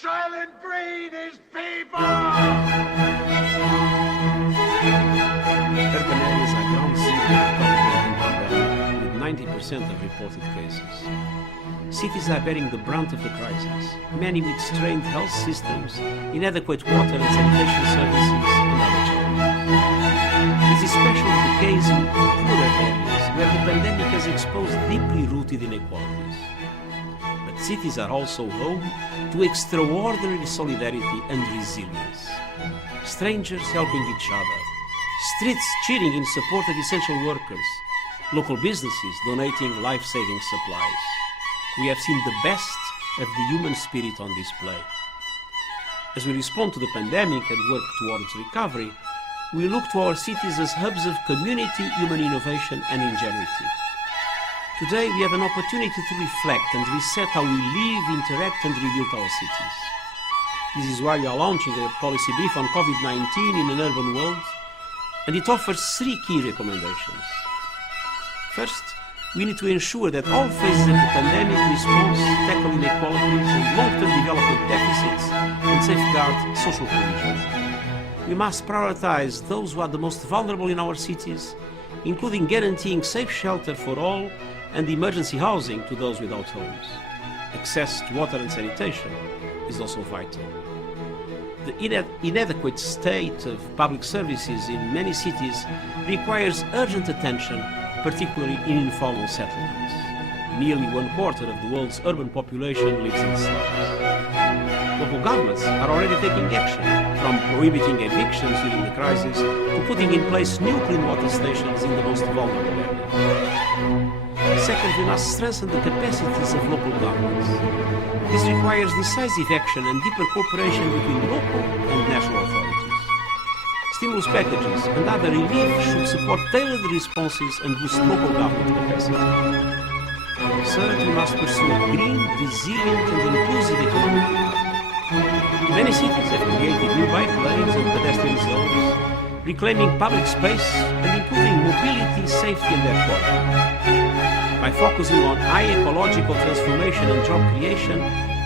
Silent breed is people! Urban areas are ground zero of COVID-19 pandemic, with 90% of reported cases. Cities are bearing the brunt of the crisis, many with strained health systems, inadequate water and sanitation services, and other challenges. This is especially the case in poorer areas, where the pandemic has exposed deeply rooted inequalities. But cities are also home to extraordinary solidarity and resilience. Strangers helping each other, streets cheering in support of essential workers, local businesses donating life-saving supplies. We have seen the best of the human spirit on display. As we respond to the pandemic and work towards recovery, we look to our cities as hubs of community, human innovation and ingenuity. Today we have an opportunity to reflect and reset how we live, interact and rebuild our cities. This is why we are launching a policy brief on COVID-19 in an urban world, and it offers 3 key recommendations. First, we need to ensure that all phases of the pandemic response tackle inequalities and long-term development deficits and safeguard social cohesion. We must prioritize those who are the most vulnerable in our cities, including guaranteeing safe shelter for all and emergency housing to those without homes. Access to water and sanitation is also vital. The inadequate state of public services in many cities requires urgent attention, particularly in informal settlements. Nearly 1/4 of the world's urban population lives in slums. Local governments are already taking action, from prohibiting evictions during the crisis to putting in place new clean water stations in the most vulnerable areas. Second, we must strengthen the capacities of local governments. This requires decisive action and deeper cooperation between local and national authorities. Stimulus packages and other relief should support tailored responses and boost local government capacity. Third, we must pursue a green, resilient and inclusive economic model. Many cities have created new bike lanes and pedestrian zones, reclaiming public space and improving mobility, safety and air quality. By focusing on high ecological transformation and job creation,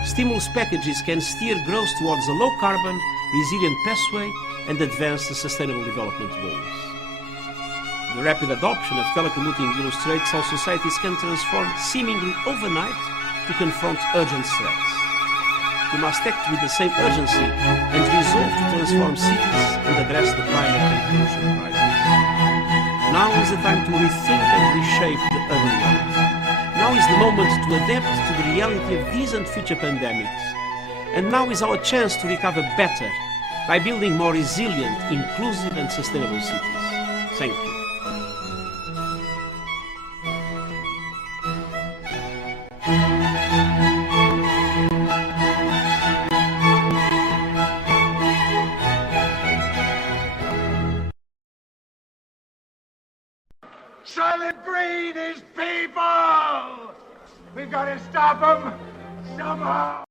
stimulus packages can steer growth towards a low-carbon, resilient pathway and advance the Sustainable Development Goals. The rapid adoption of telecommuting illustrates how societies can transform seemingly overnight to confront urgent threats. We must act with the same urgency and resolve to transform cities and address the climate and pollution crisis. Now is the time to rethink and reshape the urban world. Now is the moment to adapt to the reality of these and future pandemics. And now is our chance to recover better by building more resilient, inclusive and sustainable cities. Thank you. Silent breed is people! We've got to stop them somehow!